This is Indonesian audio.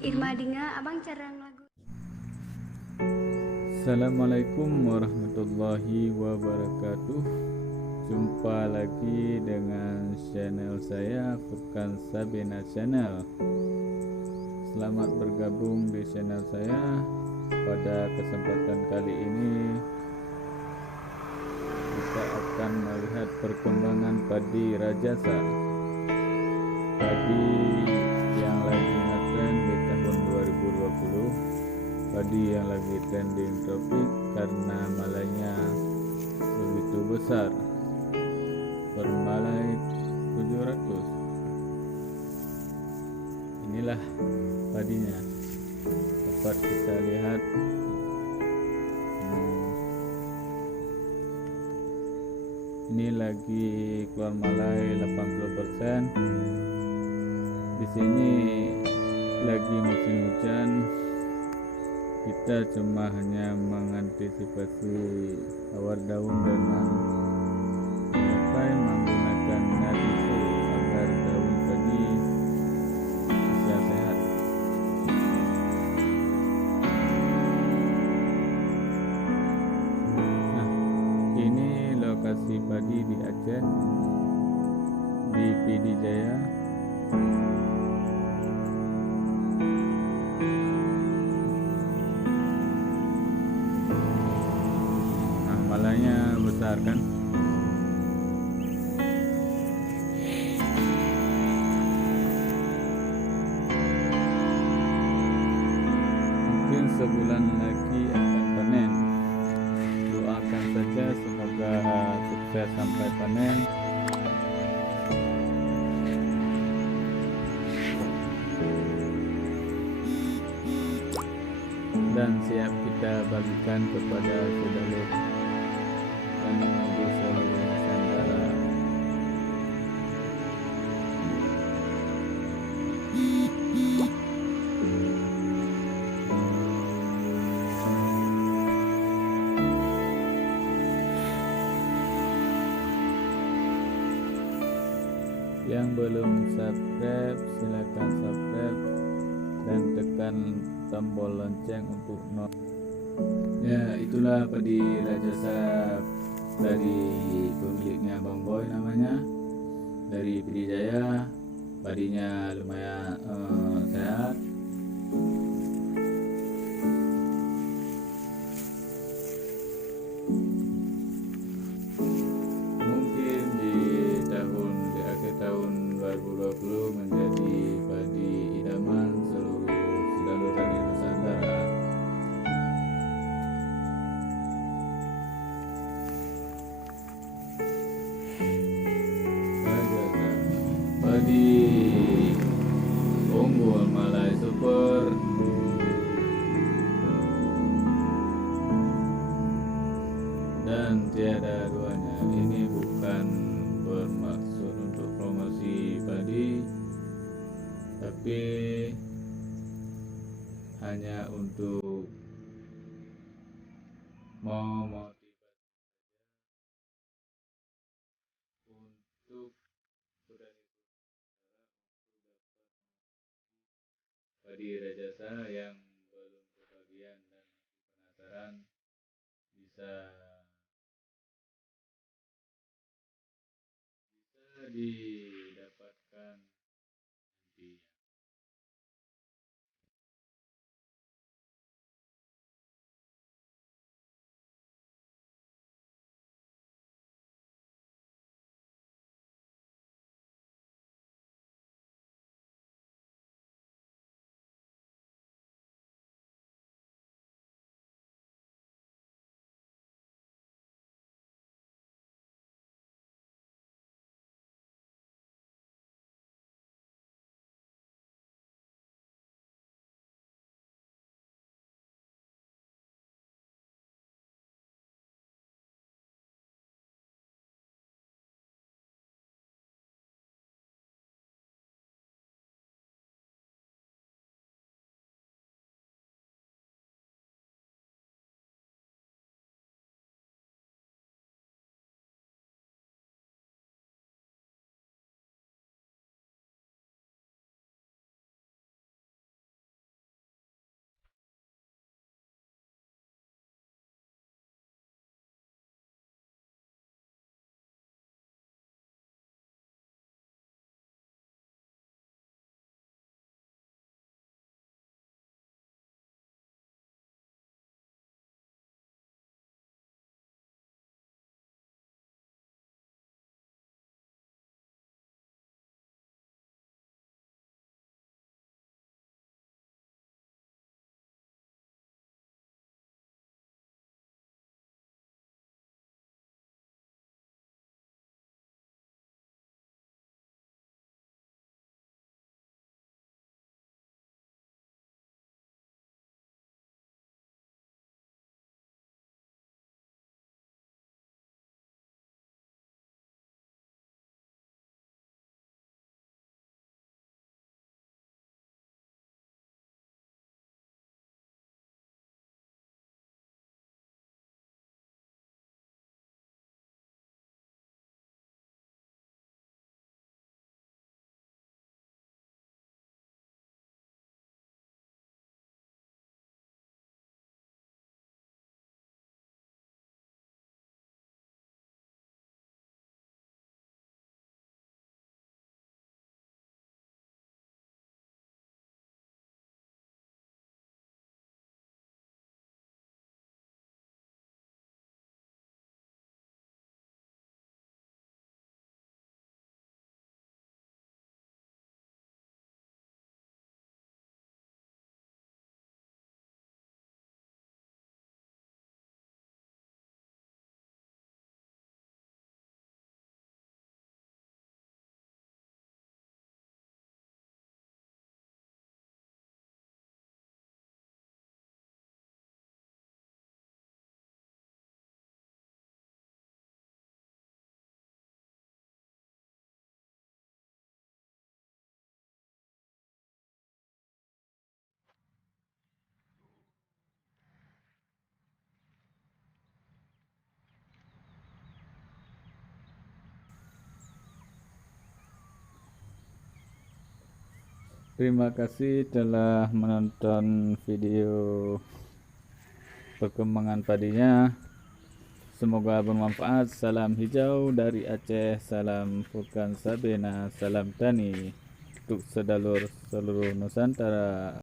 Irma Dinga, abang carang lagu. Assalamualaikum warahmatullahi wabarakatuh. Jumpa lagi dengan channel saya Furkan Sabena Channel. Selamat bergabung di channel saya. Pada kesempatan kali ini kita akan melihat perkembangan padi rajasa, padi yang lagi ngetrend di tahun 2020, padi yang lagi trending topik karena malainya begitu besar, per malai 700. Inilah padinya, dapat kita lihat. Ini lagi keluar malai 80%. Di sini lagi musim hujan. Kita cuma hanya mengantisipasi awar daun dengan menggunakan nadifu agar daun padi bisa sehat. Nah, ini lokasi padi di Aceh, di PD Jaya. Nah, malainya besar kan? Mungkin sebulan lagi akan panen. Doakan saja semoga sukses sampai panen. Dan siap kita bagikan kepada saudara kami di seluruh Nusantara. Yang belum subscribe silakan subscribe dan tekan tombol lonceng untuk ya. Itulah padi rajasa dari pemiliknya Bang Boy namanya, dari PD Jaya. Padinya lumayan sehat. Mungkin di akhir tahun 2020 menjadi padi idaman seluruh tani Nusantara. Padi unggul Malai Super, dan tiada duanya. Ini bukan bermaksud untuk promosi padi, tapi hanya untuk memotivasi untuk petani padi rajasa yang belum kebagian dan penasaran, bisa didapatkan nanti. Terima kasih telah menonton video perkembangan padinya. Semoga bermanfaat. Salam hijau dari Aceh, salam Furkan Sabena, salam tani untuk sedalur seluruh Nusantara.